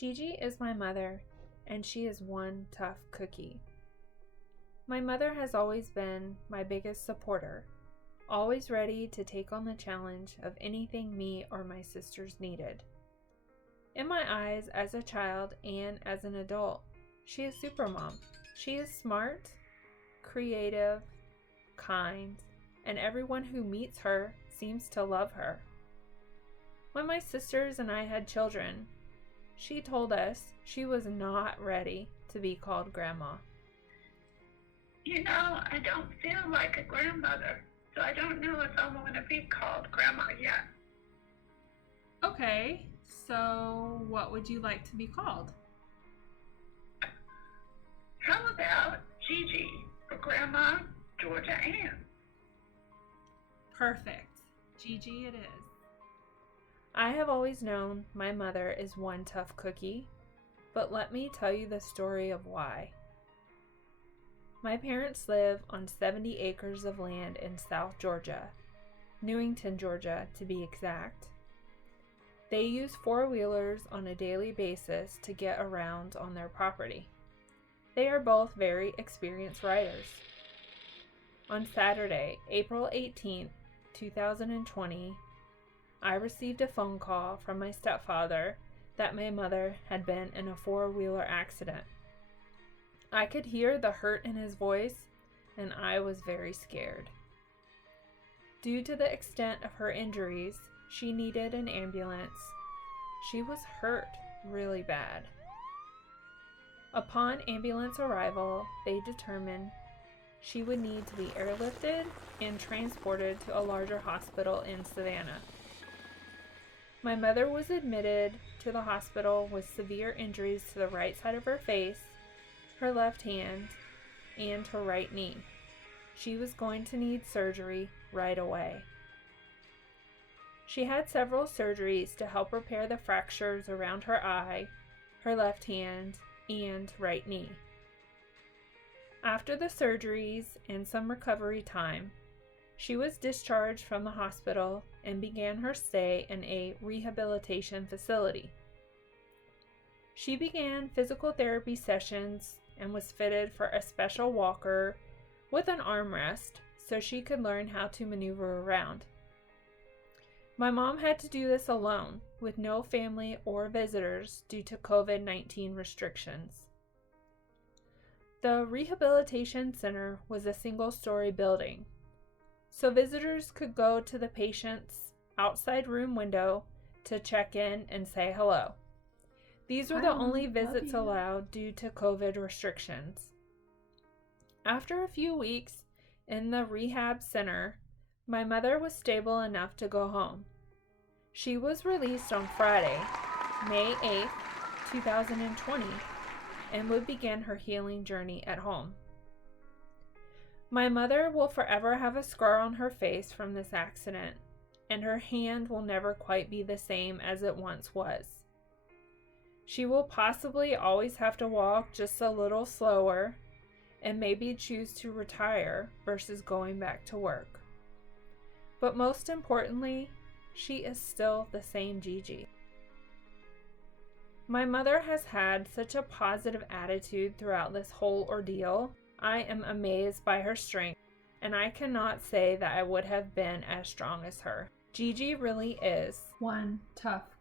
Gigi is my mother, and she is one tough cookie. My mother has always been my biggest supporter, always ready to take on the challenge of anything me or my sisters needed. In my eyes, as a child and as an adult, she is supermom. She is smart, creative, kind, and everyone who meets her seems to love her. When my sisters and I had children, she told us she was not ready to be called grandma. I don't feel like a grandmother, so I don't know if I want to be called grandma yet. Okay, so what would you like to be called? How about Gigi for Grandma Georgia Ann? Perfect. Gigi it is. I have always known my mother is one tough cookie, but let me tell you the story of why. My parents live on 70 acres of land in South Georgia, Newington, Georgia to be exact. They use four-wheelers on a daily basis to get around on their property. They are both very experienced riders. On Saturday, April 18th, 2020, I received a phone call from my stepfather that my mother had been in a four-wheeler accident. I could hear the hurt in his voice, and I was very scared. Due to the extent of her injuries, she needed an ambulance. She was hurt really bad. Upon ambulance arrival, they determined she would need to be airlifted and transported to a larger hospital in Savannah. My mother was admitted to the hospital with severe injuries to the right side of her face, her left hand, and her right knee. She was going to need surgery right away. She had several surgeries to help repair the fractures around her eye, her left hand, and right knee. After the surgeries and some recovery time, she was discharged from the hospital and began her stay in a rehabilitation facility. She began physical therapy sessions and was fitted for a special walker with an armrest so she could learn how to maneuver around. My mom had to do this alone with no family or visitors due to COVID-19 restrictions. The rehabilitation center was a single-story building, so visitors could go to the patient's outside room window to check in and say hello. These were the only visits allowed due to COVID restrictions. After a few weeks in the rehab center, my mother was stable enough to go home. She was released on Friday, May 8th, 2020, and would begin her healing journey at home. My mother will forever have a scar on her face from this accident, and her hand will never quite be the same as it once was. She will possibly always have to walk just a little slower and maybe choose to retire versus going back to work. But most importantly, she is still the same Gigi. My mother has had such a positive attitude throughout this whole ordeal. I am amazed by her strength, and I cannot say that I would have been as strong as her. Gigi really is one tough